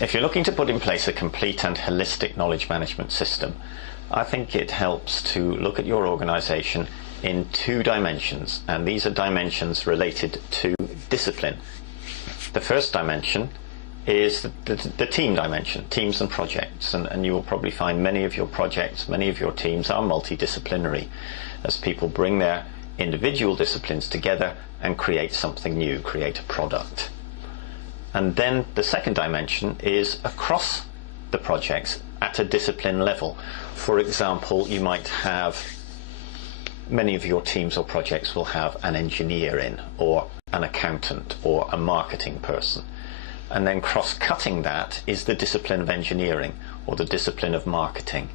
If you're looking to put in place a complete and holistic knowledge management system, I think it helps to look at your organization in two dimensions, and these are dimensions related to discipline. The first dimension is the team dimension, teams and projects, and you will probably find many of your projects, many of your teams are multidisciplinary as people bring their individual disciplines together and create something new, create a product. And then the second dimension is across the projects at a discipline level. For example, you might have many of your teams or projects will have an engineer in, or an accountant, or a marketing person. And then cross-cutting that is the discipline of engineering or the discipline of marketing.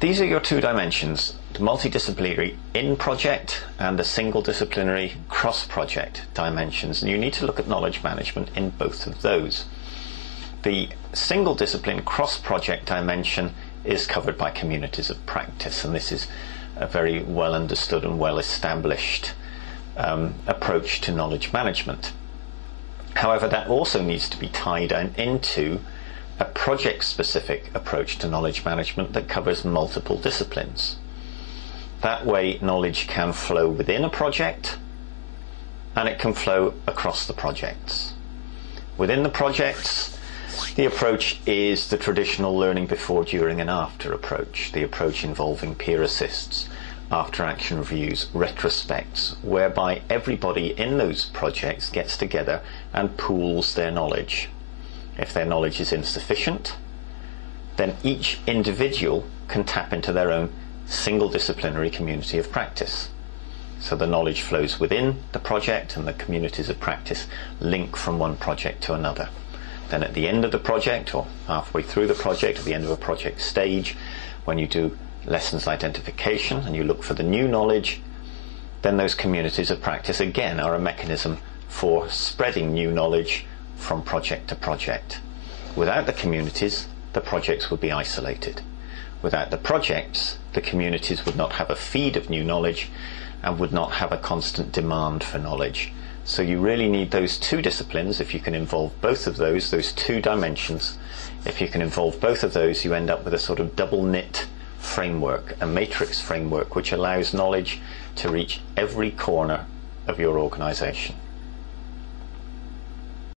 These are your two dimensions, the multidisciplinary in-project and the single-disciplinary cross-project dimensions. And you need to look at knowledge management in both of those. The single-discipline cross-project dimension is covered by communities of practice, and this is a very well understood and well established approach to knowledge management. However, that also needs to be tied into a project-specific approach to knowledge management that covers multiple disciplines. That way, knowledge can flow within a project and it can flow across the projects. Within the projects, the approach is the traditional learning before, during and after approach, the approach involving peer assists, after action reviews, retrospects, whereby everybody in those projects gets together and pools their knowledge. If their knowledge is insufficient, then each individual can tap into their own single disciplinary community of practice. So the knowledge flows within the project and the communities of practice link from one project to another. Then at the end of the project, or halfway through the project, at the end of a project stage, when you do lessons identification and you look for the new knowledge, then those communities of practice again are a mechanism for spreading new knowledge from project to project. Without the communities, the projects would be isolated. Without the projects, the communities would not have a feed of new knowledge and would not have a constant demand for knowledge. So you really need those two disciplines. If you can involve both of those two dimensions, if you can involve both of those, you end up with a sort of double knit framework, a matrix framework, which allows knowledge to reach every corner of your organization.